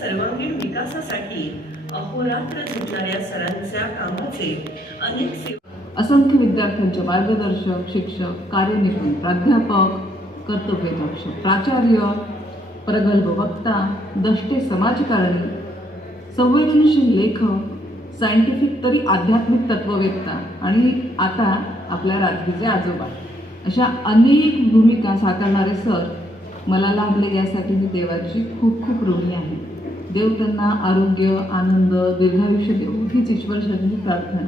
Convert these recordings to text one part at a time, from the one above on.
सर्वांगीण विकासासाठी अहोरात्र झटणाऱ्या सरांच्या कामाचे अनेक असंख्य विद्यार्थ्यांचे मार्गदर्शक, शिक्षक, कार्यनिपुण, प्राध्यापक, कर्तव्यदक्ष प्राचार्य, प्रगल्भ वक्ता, दष्टे समाजकारणी, संवेदनशील लेखक, सायंटिफिक तरी आध्यात्मिक तत्ववेत्ता आणि आता आपल्या रात्रीचे आजोबा, अशा अनेक भूमिका साकारणारे सर मला लाभले यासाठी मी देवाची खूप खूप ऋणी आहे. देव त्यांना आरोग्य, आनंद, दीर्घायुष्य देऊ हीच ईश्वरचरणी प्रार्थना.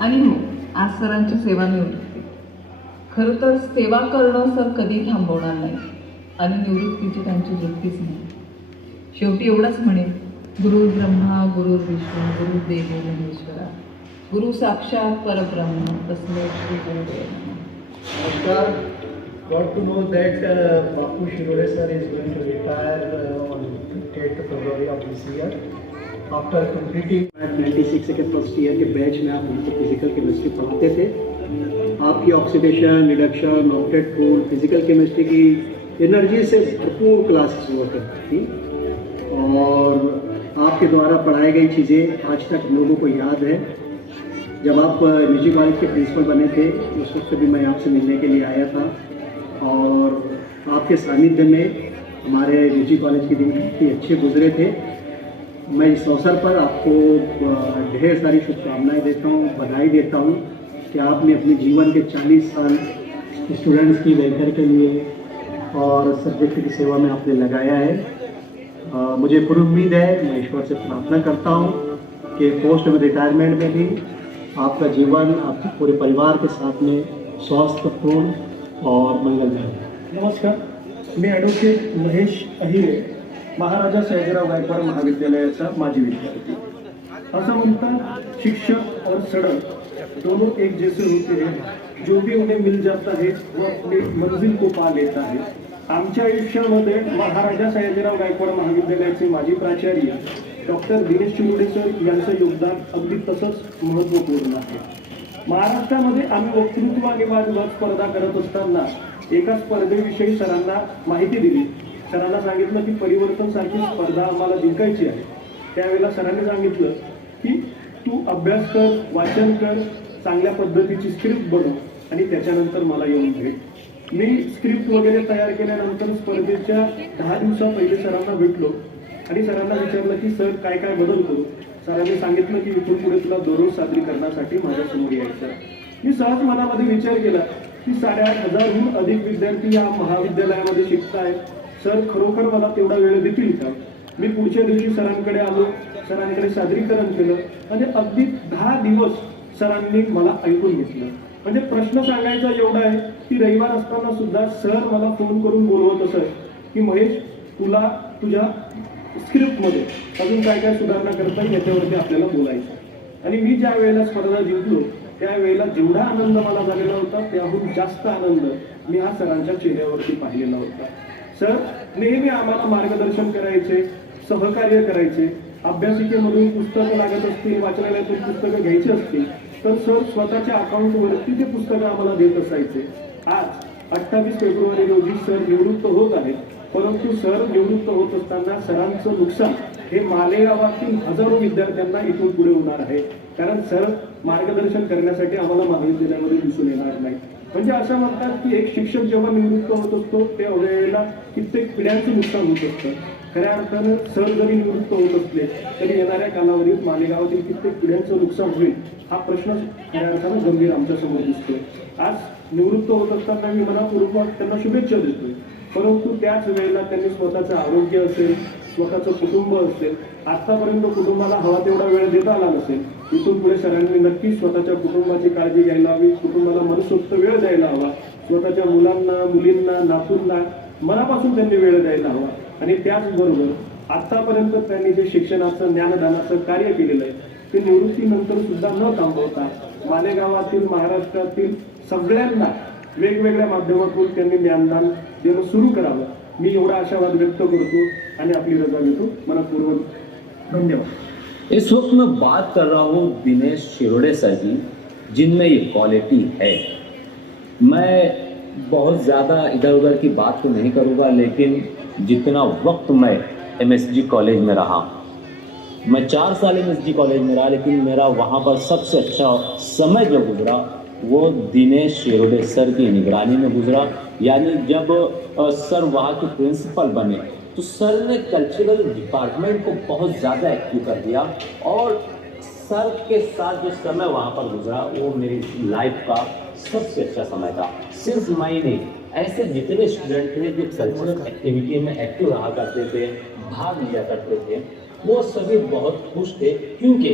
आणि हो, आज सरांची सेवा निवृत्ती. खरं तर सेवा करणं सर कधी थांबवणार नाही आणि निवृत्तीची त्यांची वृत्तीच नाही. शेवटी एवढंच म्हणेन, गुरु ब्रह्मा गुरु विष्णू गुरुदेव महेश्वरा, गुरु साक्षात परब्रह्म तस्मै श्री गुरुदेव नमः. नमस्कार. Got to know that Bapu Shirode sir is going to retire on 8th February of this year. After completing 96 K first year K batch में आप उनको फिजिकल केमिस्ट्री पढ़ाते थे. आपकी oxidation, reduction, octet food, physical chemistry की energy से भरपूर classes हुआ करती थी और आपके द्वारा पढ़ाई गई चीज़ें आज तक लोगों को याद है. जब आप निजी कॉलेज के प्रिंसिपल बने थे उस वक्त भी मैं आपसे मिलने के लिए आया था और आपके सानिध्य में हमारे निजी कॉलेज के दिन काफ़ी अच्छे गुजरे थे. मैं इस अवसर पर आपको ढेर सारी शुभकामनाएं देता हूं, बधाई देता हूं कि आपने अपने जीवन के 40 साल स्टूडेंट्स की वेलफेयर के लिए और सब्जेक्ट की सेवा में आपने लगाया है. मुझे पूरी उम्मीद है, मैं ईश्वर से प्रार्थना करता हूं कि पोस्ट रिटायरमेंट में भी आपका जीवन आपके पूरे परिवार के साथ में स्वास्थ्यपूर्ण और मंगलमय. नमस्कार, मी ॲडव्होकेट महेश अहिरे, महाराजा सयाजीराव गायकवाड महाविद्यालयाचा माजी विद्यार्थी. असं म्हणतात, शिक्षक और सड़क दोनों एक जैसे होते हैं, जो भी उन्हें मिल जाता है वो अपनी मंजिल को पा लेता है. आमच्या आयुष्यामध्ये महाराजा सयाजीराव गायकवाड महाविद्यालयाचे माजी प्राचार्य डॉक्टर दिनेश शिरोडे सर यांचं योगदान अगदी तसंच महत्त्वपूर्ण आहे. महाराष्ट्रामध्ये आम्ही वक्तृत्व आणि वादविवाद स्पर्धा करत असताना एका स्पर्धेविषयी सरांना माहिती दिली. सरांना सांगितलं की परिवर्तन सारखी स्पर्धा आम्हाला जिंकायची आहे. त्यावेळेला सरांनी सांगितलं की तू अभ्यास कर, वाचन कर, चांगल्या पद्धतीची स्क्रिप्ट बनव आणि त्याच्यानंतर मला येऊन भेट. मी स्क्रिप्ट वगैरे तयार केल्यानंतर स्पर्धेच्या 10 दिवसा पहिले सरांना भेटलो आणि सरांना विचारलं की सर काय काय बदल करू. सरांनी सांगितलं की इथून पुढे तुला दररोज सादरीकरणासाठी माझ्यासमोर यायचं. मी सहज मनामध्ये विचार केला की 8,500हून अधिक विद्यार्थी या महाविद्यालयामध्ये शिकतायत. सर खरोखर मला तेवढा वेळ देतील का. मी पुढच्या दिवशी सरांकडे आलो, सरांकडे सादरीकरण केलं. म्हणजे अगदी 10 दिवस सरांनी मला ऐकून घेतलं. म्हणजे प्रश्न सांगायचा एवढा आहे की रविवार असताना सुद्धा सर मला फोन करून बोलवत असत की महेश, तुला तुझ्या स्क्रिप्टमध्ये अजून काय काय सुधारणा करता येईल याच्यावरती आपल्याला बोलायचं. आणि मी ज्या वेळेला स्पर्धा जिंकलो त्यावेळेला जेवढा आनंद मला झालेला होता त्याहून जास्त आनंद मी हा सरांच्या चेहऱ्यावरती पाहिलेला होता. सर नेहमी आम्हाला मार्गदर्शन करायचे, सहकार्य करायचे. अभ्यासिकेमधून पुस्तकं लागत असतील, वाचनालयातून पुस्तकं घ्यायची असतील तर सर स्वतःच्या अकाउंटवरती ते पुस्तकं आम्हाला देत असायचे. आज 28 फेब्रुवारी रोजी सर निवृत्त होत आहेत, परंतु सर निवृत्त होत असताना सरांचं नुकसान हे मालेगावातील हजारो विद्यार्थ्यांना इथून पुढे होणार आहे. कारण सर मार्गदर्शन करण्यासाठी आम्हाला महाविद्यालयामध्ये दिसून येणार नाही. म्हणजे असं म्हणतात की एक शिक्षक जेव्हा निवृत्त होत असतो त्या वेळेला कित्येक पिढ्यांचं नुकसान होत असतं. खऱ्या अर्थानं सर जरी निवृत्त होत असले तरी येणाऱ्या कालावधीत मालेगावातील कित्येक पिढ्यांचं नुकसान होईल हा प्रश्न खऱ्या अर्थानं गंभीर आमच्यासमोर दिसतोय. आज निवृत्त होत असताना मी मनापूर्वक त्यांना शुभेच्छा देतोय, परंतु त्याच वेळेला त्यांनी स्वतःचं आरोग्य असेल, स्वतःचं कुटुंब असेल, आतापर्यंत कुटुंबाला हवा तेवढा वेळ देता आला नसेल. इथून पुढे सरांनी नक्कीच स्वतःच्या कुटुंबाची काळजी घ्यायला हवी, कुटुंबाला मनसोक्त वेळ द्यायला हवा, स्वतःच्या मुलांना, मुलींना, नातूंना मनापासून त्यांनी वेळ द्यायला हवा. आणि त्याचबरोबर आतापर्यंत त्यांनी जे शिक्षणाचं, ज्ञानदानाचं कार्य केलेलं आहे ते निवृत्तीनंतर सुद्धा न थांबवता मालेगावातील, महाराष्ट्रातील सगळ्यांना वेगवेगळ्या माध्यमातून त्यांनी ज्ञानदान देणं सुरू करावं. मी एवढा आशावाद व्यक्त करतो आणि आपली रजा घेतो. मनपूर्वक धन्यवाद. इस वक्त मैं बात कर रहा हूँ दिनेश शिरोडे सर की, जिनमें ये क्वालिटी है। मैं बहुत ज़्यादा इधर उधर की बात तो नहीं करूँगा, लेकिन जितना वक्त मैं एमएसजी कॉलेज में रहा, मैं 4 साल एमएसजी कॉलेज में रहा, लेकिन मेरा वहाँ पर सबसे अच्छा समय जो गुजरा वो दिनेश शिरोडे सर की निगरानी में गुजरा। यानी जब सर वहाँ के प्रिंसिपल बने तो सर ने कल्चरल डिपार्टमेंट को बहुत ज़्यादा एक्टिव कर दिया, और सर के साथ जो समय वहाँ पर गुजरा वो मेरी लाइफ का सबसे अच्छा समय था। सिर्फ मैं नहीं, ऐसे जितने स्टूडेंट थे जो कल्चरल एक्टिविटी में एक्टिव रहा करते थे, भाग लिया करते थे, वो सभी बहुत खुश थे, क्योंकि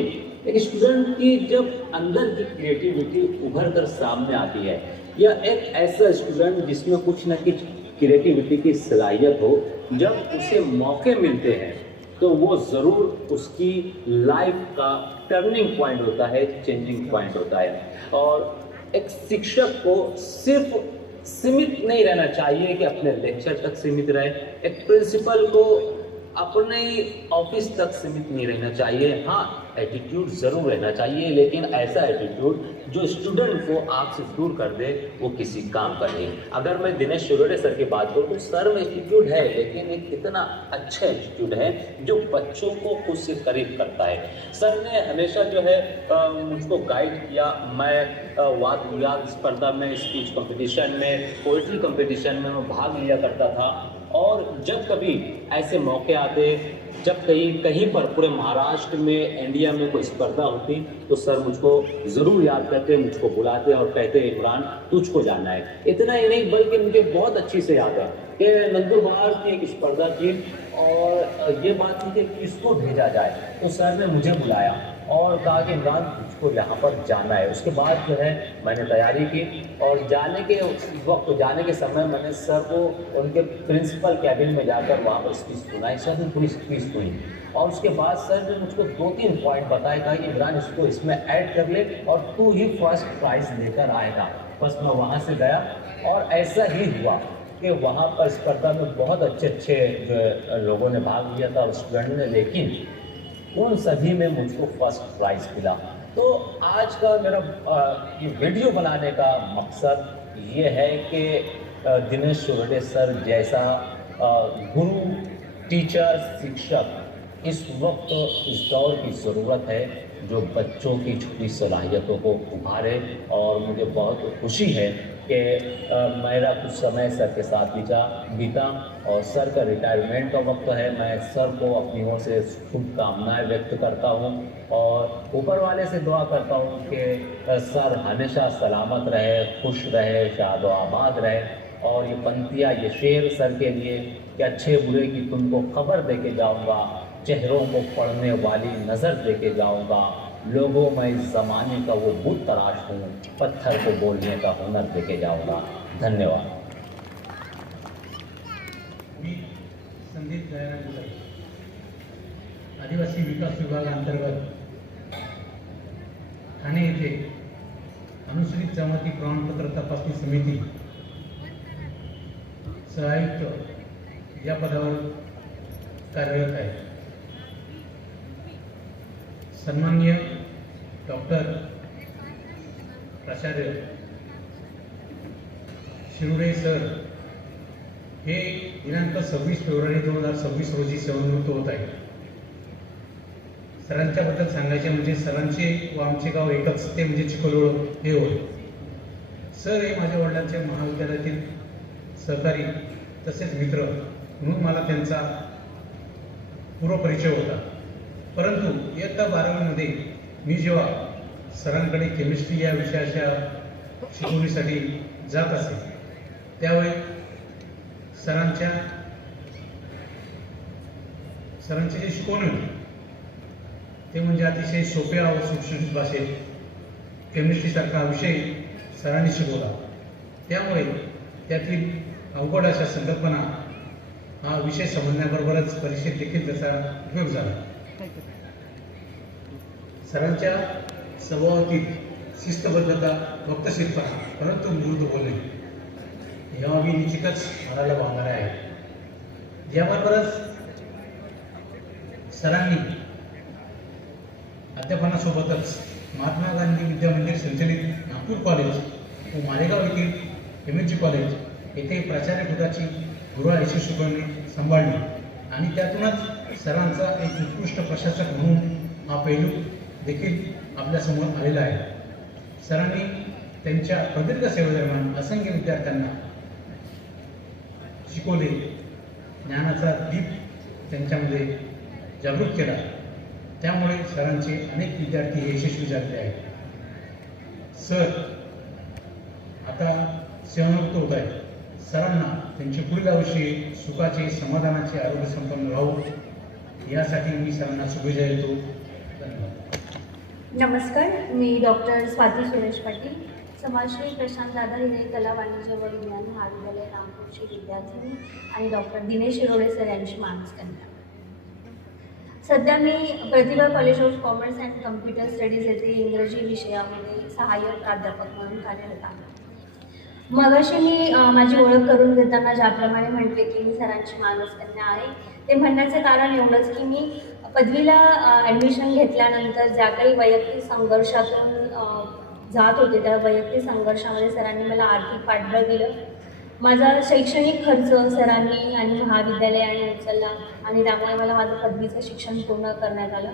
एक स्टूडेंट की जब अंदर की क्रिएटिविटी उभर कर सामने आती है, या एक ऐसा स्टूडेंट जिसमें कुछ न कुछ क्रिएटिविटी की सलाहियत हो, जब उसे मौके मिलते हैं तो वो ज़रूर उसकी लाइफ का टर्निंग पॉइंट होता है, चेंजिंग पॉइंट होता है। और एक शिक्षक को सिर्फ सीमित नहीं रहना चाहिए कि अपने लेक्चर तक सीमित रहे, एक प्रिंसिपल को अपने ऑफिस तक सीमित नहीं रहना चाहिए। हाँ, एटीट्यूड ज़रूर रहना चाहिए, लेकिन ऐसा एटीट्यूड जो स्टूडेंट को आपसे दूर कर दे, वो किसी काम का नहीं। अगर मैं दिनेश शिरोडे सर की बात करूँ तो सर में एटीट्यूड है, लेकिन एक इतना अच्छा एटीट्यूड है जो बच्चों को खुद से करीब करता है। सर ने हमेशा जो है मुझको गाइड किया। मैं वाद विवाद स्पर्धा में, स्पीच कंपटीशन में, पोइट्री कंपटीशन में मैं भाग लिया करता था, और जब कभी ऐसे मौके आते, जब कहीं पर पूरे महाराष्ट्र में, इंडिया में कोई स्पर्धा होती, तो सर मुझको ज़रूर याद करते, मुझको बुलाते और कहते, इमरान तुझको जाना है। इतना ही नहीं, बल्कि मुझे बहुत अच्छी से याद है कि नंदुरबार की एक स्पर्धा थी, और ये बात थी कि किसको भेजा जाए, तो सर ने मुझे बुलाया और कहा कि इमरान तुझको यहाँ पर जाना है। उसके बाद जो है मैंने तैयारी की, और जाने के समय मैंने सर को उनके प्रिंसिपल कैबिन में जाकर वहाँ पर स्पीच सुनाई। सर ने पूरी स्पीच सुनी, और उसके बाद सर ने मुझको 2-3 पॉइंट बताए, कहा कि इमरान इसको इसमें ऐड कर ले और तू ही फर्स्ट प्राइज़ लेकर आएगा। बस मैं वहाँ से गया, और ऐसा ही हुआ कि वहाँ पर स्पर्धा में बहुत अच्छे जो लोगों ने भाग लिया था, स्टूडेंट ने, लेकिन उन सभी में मुझको फर्स्ट प्राइज़ मिला। तो आज का मेरा ये वीडियो बनाने का मकसद ये है कि दिनेश शिरोडे सर जैसा गुरु, टीचर, शिक्षक इस वक्त, इस दौर की ज़रूरत है, जो बच्चों की छुपी सलाहियतों को उभारे। और मुझे बहुत खुशी है कि मेरा कुछ समय सर के साथ बीता, और सर का रिटायरमेंट का वक्त है। मैं सर को अपनी ओर से शुभकामनाएं व्यक्त करता हूं, और ऊपर वाले से दुआ करता हूं कि सर हमेशा सलामत रहे, खुश रहे, शाद व आबाद रहे। और ये पंक्तियाँ, ये शेर सर के लिए कि अच्छे बुरे की तुमको खबर दे के जाऊँगा, चेहरों को पढ़ने वाली नज़र दे के जाऊँगा, लोगों में इस ज़माने का वो बुत तराश हूँ, पत्थर को बोलने का हुनर दे के जाऊँगा। धन्यवाद। मी संदीप दयानंद गुलाटी, आदिवासी विकास विभागांतर्गत ठाणे येथे अनुसूचित जमाती प्रमाणपत्र तपासणी समिती सहाय्यक या पदावर कार्यरत आहे। सन्माननीय डॉक्टर प्राचार्य शिरोडे सर हे दिनांक 26 फेब्रुवारी 2026 रोजी सेवानिवृत्त होत आहे। सरांच्याबद्दल सांगायचे म्हणजे सरांचे व आमचे गाव एकच, ते म्हणजे चिखलोळ हे होय। सर हे माझ्या वडिलांच्या महाविद्यालयातील सहकारी तसेच मित्र म्हणून मला त्यांचा पूर्वपरिचय होता। परंतु इयत्ता 12वीमध्ये मी जेव्हा सरांकडे केमिस्ट्री या विषयाच्या शिकवणीसाठी जात असे, त्यावेळी सरांची जी शिकवण होती ते म्हणजे अतिशय सोप्या व सुटसुटीत भाषेत केमिस्ट्रीसारखा विषय सरांनी शिकवला। त्यामुळे त्यातील अवघड अशा संकल्पना हा विषय समजण्याबरोबरच परीक्षेत देखील त्याचा उपयोग झाला। सरांच्या स्वभावातील शिस्तबद्धता, वक्तशीरपणा, परंतु मृदू बोलणे या बाबी निश्चितच मनाला भावणाऱ्या आहेत। याबरोबरच सरांनी अध्यापनासोबतच महात्मा गांधी विद्या मंदिर संचलित नागपूर कॉलेज व मालेगाव येथील MSG कॉलेज येथे प्राचार्यपदाची गुरुळा यशस्वीपणे सांभाळली आणि त्यातूनच सरांचा एक उत्कृष्ट प्रशासक म्हणून हा पैलू देखील आपल्यासमोर आलेला आहे. सरांनी त्यांच्या प्रदीर्घ सेवेदरम्यान असंख्य विद्यार्थ्यांना शिकवले, ज्ञानाचा दीप त्यांच्यामध्ये जागृत केला. त्यामुळे सरांचे अनेक विद्यार्थी हे यशस्वी झालेले आहेत. सर आता सेवानिवृत्त होत आहेत. सरांना त्यांचे पुढील आयुष्य सुखाचे, समाधानाचे, आरोग्य संपन्न राहू यासाठी मी सरांना शुभेच्छा देतो. धन्यवाद. नमस्कार, मी डॉक्टर स्वाती सुरेश पाटील, समाजश्री प्रशांत दादा हिरे कला वाणिज्य व विज्ञान महाविद्यालय नागपूरची विद्यार्थिनी आणि डॉक्टर दिनेश शिरोळे सर यांची मानसकन्या. सध्या मी Pratibha college of commerce and computer studies येथे इंग्रजी विषयामध्ये सहाय्यक प्राध्यापक म्हणून कार्यरत आहे. मगाशी मी माझी ओळख करून देताना ज्याप्रमाणे म्हटले की मी सरांची मानसकन्या आहे, ते म्हणण्याचं कारण एवढंच की मी पदवीला ॲडमिशन घेतल्यानंतर ज्या काही वैयक्तिक संघर्षातून जात होते त्या वैयक्तिक संघर्षामध्ये सरांनी मला आर्थिक पाठबळ दिलं. माझा शैक्षणिक खर्च सरांनी आणि महाविद्यालयाने उचलला आणि त्यामुळे मला माझं पदवीचं शिक्षण पूर्ण करण्यात आलं.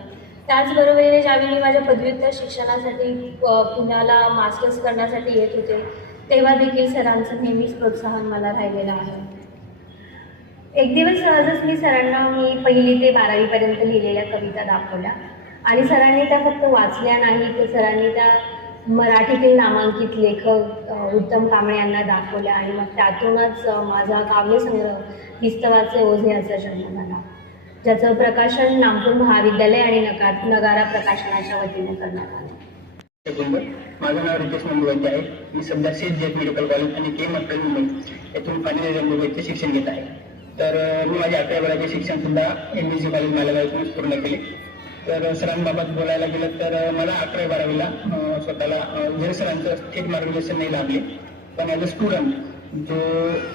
त्याचबरोबर ज्यावेळी मी माझ्या पदव्युत्तर शिक्षणासाठी पुण्याला मास्टर्स करण्यासाठी येत होते तेव्हा देखील सरांचं नेहमीच प्रोत्साहन मला राहिलेलं आहे. एक दिवस सहजच मी सरांना 1ली ते 12वीपर्यंत लिहिलेल्या कविता दाखवल्या आणि सरांनी त्या फक्त वाचल्या नाही तर सरांनी त्या मराठीतील नामांकित लेखक उत्तम कांबळे यांना दाखवल्या आणि मग त्यातूनच माझा काव्यसंग्रह हिस्तवाचे ओझे याचा जन्म झाला, ज्याचं प्रकाशन नागपूर महाविद्यालय आणि नगारा प्रकाशनाच्या वतीने करण्यात आलं. माझं नाव रितेश नंदुवंती आहे. मी सध्या सेट मेडिकल कॉलेज आणि के मर्कज मुंबई येथून फायनल शिक्षण घेत आहे. तर मी माझ्या 11वी शिक्षण सुद्धा MSG कॉलेज मालेगाव येथूनच पूर्ण केले. तर सरांबाबत बोलायला गेलं तर मला 11वी-12वीला स्वतःला जरी सरांचं थेट मार्गदर्शन नाही लाभले, पण ॲज अ स्टुडंट जो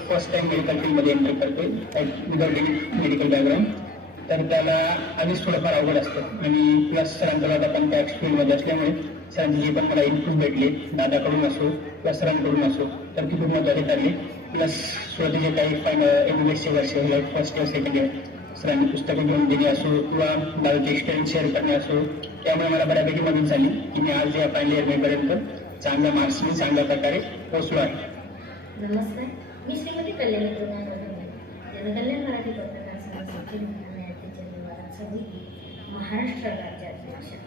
फर्स्ट टाइम मेडिकल फील्डमध्ये एंटर करतोय विदाउट मेडिकल बॅकग्राऊंड, तर त्याला आधीच थोडंफार अवघड असतं आणि प्लस सरांचा दादा पण त्या फील्डमध्ये असल्यामुळे सरांचे जे पण मला इनपुट भेटले दादाकडून असो किंवा सरांकडून असो तर ती खूप महत्त्वाची ठरली. प्लस स्वतःचे काही MBBSचे वर्ष फर्स्ट इयर सेकंड इयर सरांनी पुस्तकं घेऊन दिली असो किंवा माझे एक्सपिरियन्स शेअर करणे असो, त्यामुळे मला बऱ्यापैकी मदत झाली की मी आज या फायनल इयर मेपर्यंत चांगल्या मार्क्सनी चांगल्या प्रकारे पोहोचलो आहे. नमस्कार, मी श्रीमती कल्याणी जनकल्याण मराठी पत्रकार संघ महाराष्ट्र राज्याचे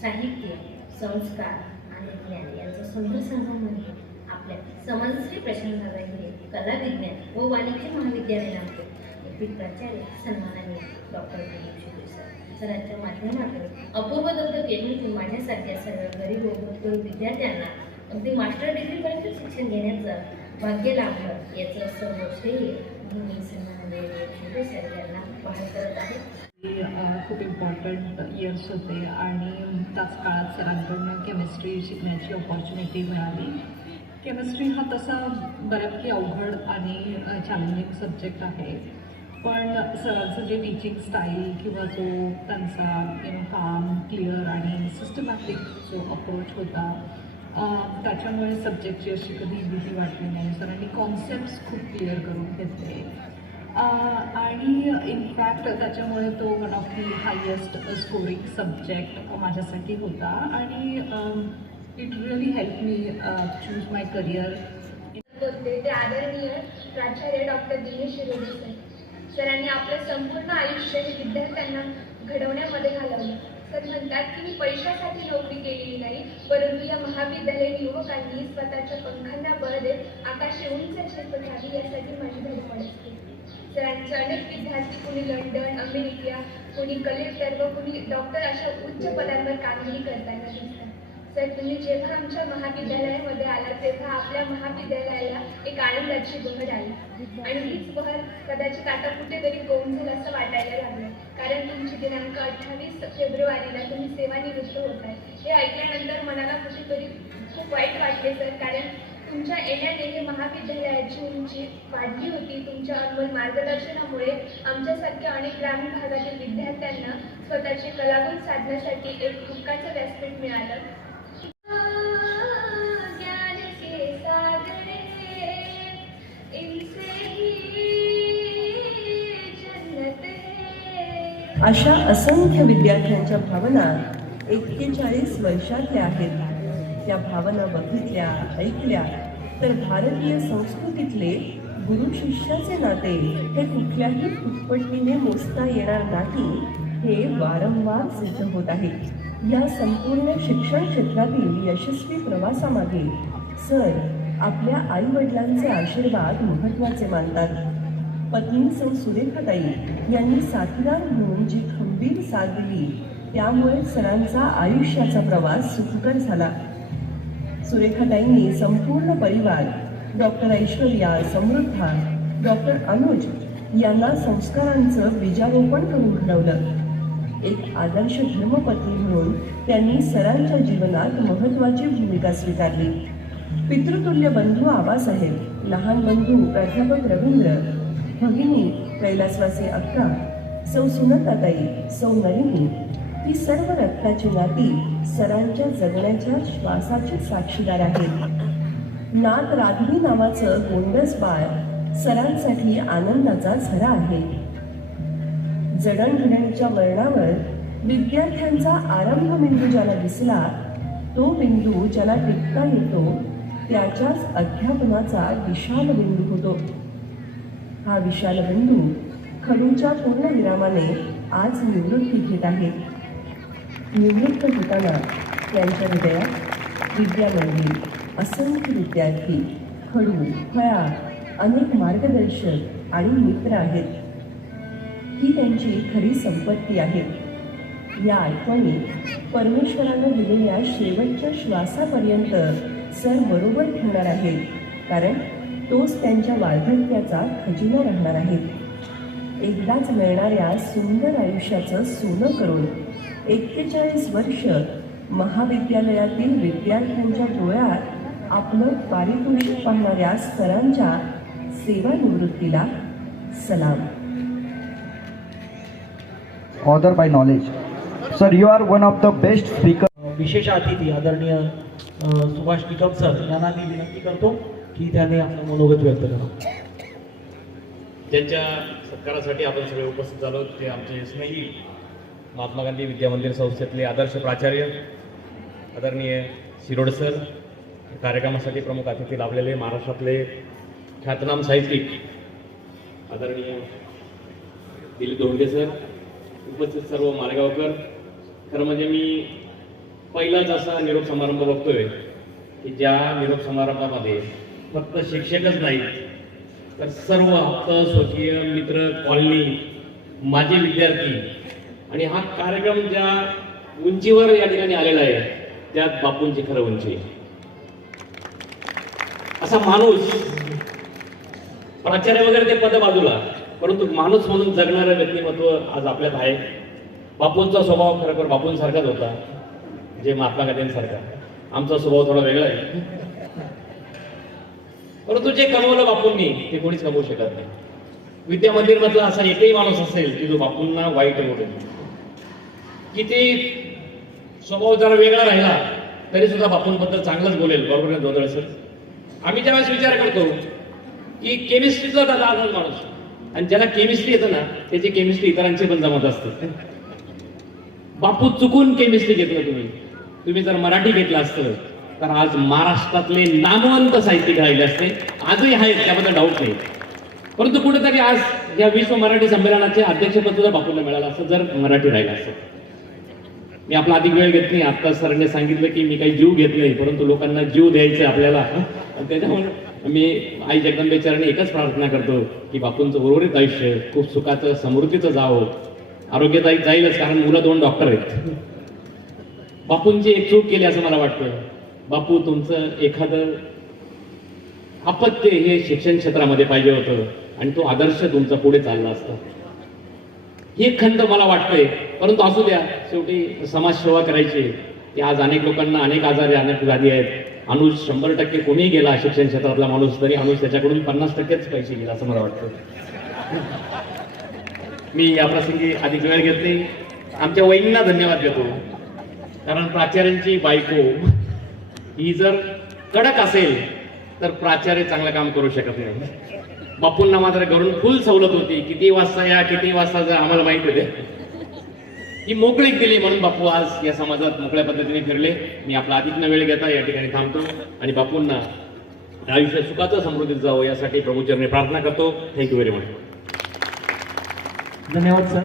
साहित्य, संस्कार आणि ज्ञान यांचा सुंदर संगम म्हणजे आपल्या समाजश्री प्रशांत दादा हिरे कला विज्ञान व वाणिज्य महाविद्यालय नागपूर येथील प्राचार्य सन्माननीय डॉक्टर दिनेश शिरोळे सरांच्या माध्यमातून अपूर्व दत्त केंद्रातून माझ्यासारख्या सर्व गरीब व विद्यार्थ्यांना अगदी मास्टर डिग्रीपर्यंत शिक्षण घेण्याचं भाग्य लाभलं याचं सर्व श्रेय मी सन्माननीय शिरोळे सर यांना पाहत करत आहे. खूप इम्पॉर्टंट इयर्स होते आणि त्याच काळात सरांकडून केमिस्ट्री शिकण्याची ऑपॉर्च्युनिटी मिळाली. केमिस्ट्री हा तसा बऱ्यापैकी अवघड आणि चॅलेंजिंग सब्जेक्ट आहे, पण सरांचं जे टीचिंग स्टाईल किंवा जो त्यांचा काम क्लिअर आणि सिस्टमॅटिक जो अप्रोच होता त्याच्यामुळे सब्जेक्टची अशी कधी भीती वाटली नाही. सरांनी कॉन्सेप्ट्स खूप क्लिअर करून घेतले आणि इनफॅक्ट त्याच्यामुळे तो one of the highest scoring subject माझ्यासाठी होता आणि it really help me choose my career. ते आदरणीय प्राचार्य डॉक्टर दिनेश शिरोळे सरांनी आपलं संपूर्ण आयुष्य विद्यार्थ्यांना घडवण्यामध्ये घालवलं. सर म्हणतात की मी पैशासाठी नोकरी केलेली नाही, परंतु या महाविद्यालयीन युवकांनी स्वतःच्या पंखांना बळ देत आकाश उंच झेपावी यासाठी माझी धडपड असते. सरांचे अनेक विद्यार्थी कोणी लंडन, अमेरिका, कोणी कलेक्टर व कोणी डॉक्टर अशा उच्च पदांवर कामगिरी करताना दिसतात. सर तुम्ही जेव्हा आमच्या महाविद्यालयामध्ये आला तेव्हा आपल्या महाविद्यालयाला एक आनंदाची बहर आली आणि हीच बहर कदाचित आता कुठेतरी कोंबेल असं वाटायला लागलं, कारण तुमची दिनांक 28 फेब्रुवारीला तुम्ही सेवानिवृत्त होत आहे. हे ऐकल्यानंतर मनाला कुठेतरी खूप वाईट वाटले सर, कारण तुमच्या येण्याने हे महाविद्यालयाची उंची वाढली होती. तुमच्या अनमोल मार्गदर्शनामुळे आमच्यासारख्या अनेक ग्रामीण भागातील विद्यार्थ्यांना स्वतःचे कलागुण साधण्यासाठी एक हक्काचं व्यासपीठ मिळालं. ज्ञान के सागरे इनसे ही जन्नत है. अशा असंख्य विद्यार्थ्यांच्या भावना 41 वर्षातल्या आहेत. त्या भावना बघितल्या, ऐकल्या तर भारतीय संस्कृतीतले गुरु शिष्याचे नाते हे कुठल्याही फुटपट्टीने मोजता येणार नाही हे वारंवार सिद्ध होत आहे. या संपूर्ण शिक्षण क्षेत्रातील यशस्वी प्रवासामागे सर आपल्या आईवडिलांचे आशीर्वाद महत्त्वाचे मानतात. पत्नी सौ सुरेखाताई यांनी साथीदार म्हणून जी खंबीर साथ दिली त्यामुळे सरांचा आयुष्याचा प्रवास सुखकर झाला. सुरेखाताईंनी संपूर्ण परिवार डॉक्टर ऐश्वर्या, समृद्धा, डॉक्टर अनुज यांना संस्कारांचं बीजारोपण करून घडवलं. एक आदर्श धर्मपत्नी म्हणून त्यांनी सरांच्या जीवनात महत्त्वाची भूमिका स्वीकारली. पितृतुल्य बंधू आबासाहेब, लहान बंधू प्राध्यापक रवींद्र, भगिनी कैलासवासी अक्का, सौ सुनताताई, सौ नलिनी ही सर्व रक्ताची नाती सरांच्या जगण्याच्या श्वासाची साक्षीदार आहेत. नात रागिनी नावाचं गोंडस बाळ सरांसाठी आनंदाचा झरा आहे. जडणघडणीच्या वर्णावर विद्यार्थ्यांचा आरंभ बिंदू ज्याला दिसला तो बिंदू ज्याला टिपता येतो त्याच्याच अध्यापनाचा विशाल बिंदू होतो. हा विशाल बिंदू खडूच्या पूर्णविरामाने आज निवृत्ती घेत आहे. निवृत्त होताना त्यांच्या हृदयात विद्या मंदिर, असंख्य विद्यार्थी, खडू, फळा, अनेक मार्गदर्शक आणि मित्र आहेत. ही त्यांची खरी संपत्ती आहे. या आठवणी परमेश्वरानं दिलेल्या शेवटच्या श्वासापर्यंत सर बरोबर ठेवणार आहेत, कारण तोच त्यांच्या वार्धक्याचा खजिना राहणार आहे. एकदाच मिळणाऱ्या सुंदर आयुष्याचं सोनं करून 41 वर्ष महाविद्यालयातील विद्यार्थ्यांच्या डोळ्यात आपलं पारितोषिक पाहणाऱ्या सरांच्या सेवानिवृत्तीला सलाम. Author by knowledge. Sir, you are one of the best speaker. विशेष अतिथी आदरणीय सुभाष निकम सर यांना मी विनंती करतो की त्यांनी आपलं मनोगत व्यक्त करावं. ज्यांच्या सत्कारासाठी आपण सगळे उपस्थित झालो ते आमचे स्नेही महात्मा गांधी विद्यामंदिर संस्थेतले आदर्श प्राचार्य आदरणीय शिरोड सर, कार्यक्रमासाठी प्रमुख अतिथी लाभलेले महाराष्ट्रातले ख्यातनाम साहित्यिक आदरणीय दिलीप दोंडे सर, उपस्थित सर्व मालेगावकर. खरं म्हणजे मी पहिलाच असा निरोप समारंभ बघतोय की ज्या निरोप समारंभामध्ये फक्त शिक्षकच नाहीत तर सर्व आप्त, स्वकीय, मित्र, कॉलनी, माजी विद्यार्थी आणि हा कार्यक्रम ज्या उंचीवर या ठिकाणी आलेला आहे त्यात बापूंची खरं उंची. असा माणूस, प्राचार्य वगैरे ते पद बाजूला, परंतु माणूस म्हणून जगणारं व्यक्तिमत्व आज आपल्यात आहे. बापूंचा स्वभाव खरोखर बापूंसारखाच होता, जे महात्मा गांधींसारखा. आमचा स्वभाव थोडा वेगळा आहे, परंतु जे कमवलं बापूंनी ते कोणीच कमवू शकत नाही. विद्या मंदिर मधला असा एकही माणूस असेल की जो बापूंना वाईट बोलेल, किती स्वभाव जरा वेगळा राहिला तरी सुद्धा बापूंबद्दल चांगलंच बोलेल. बरोबर आहे दोदळे सर? आम्ही ज्यावेळेस विचार करतो की केमिस्ट्रीचा दादा माणूस, आणि ज्याला केमिस्ट्री येतं ना त्याची केमिस्ट्री इतरांची पण जमत असते. बापू चुकून केमिस्ट्री घेतलं. तुम्ही जर मराठी घेतलं असतं तर आज महाराष्ट्रातले नामवंत साहित्यिक राहिले असते. आजही आहेत, त्याबद्दल डाऊट नाही. परंतु कुठेतरी आज या विश्व मराठी संमेलनाचे अध्यक्षपद सुद्धा बापूंना मिळालं असतं जर मराठी राहिलं असतं. मी आपला अधिक वेळ घेत नाही. आता सरांनी सांगितलं की मी काही जीव घेत नाही, परंतु लोकांना जीव द्यायचं आपल्याला. त्याच्यामुळे मी आई जगदंबेचरणी एकच प्रार्थना करतो की बापूंचं उर्वरित आयुष्य खूप सुखाचं, समृद्धीचं जावं. आरोग्यदायी जाईलच, कारण मुलं 2 डॉक्टर आहेत. बापूंची एक चूक केली असं मला वाटतं. बापू, तुमचं एखादं अपत्य हे शिक्षण क्षेत्रामध्ये पाहिजे होतं आणि तो आदर्श तुमचा पुढे चालला असता. ही खंत मला वाटते. परंतु असू द्या, शेवटी समाजसेवा करायची. की आज अनेक लोकांना अनेक आजार, अनेक व्याधी आहेत. अनुज 100% कोणीही गेला शिक्षण क्षेत्रातला माणूस तरी अनुज त्याच्याकडून 50%च पैसे घेईल असं मला वाटतं. मी या प्रसंगी अधिक वेळ घेत नाही, आमच्या वहिनींना धन्यवाद देतो, कारण प्राचार्यांची बायको ही जर कडक असेल तर प्राचार्य चांगलं काम करू शकत नाही. बापूंना मात्र घरून फुल सवलत होती, किती वाजता या किती वाजता जा आम्हाला माहित होते. ही मोकळीक दिली म्हणून बापू आज या समाजात मोकळ्या पद्धतीने फिरले. मी आपला अधिक न वेळ घेता या ठिकाणी थांबतो आणि बापूंना आयुष्य सुखाचं समृद्धीत जावं यासाठी प्रभूचरणी प्रार्थना करतो. Thank you very much. धन्यवाद सर.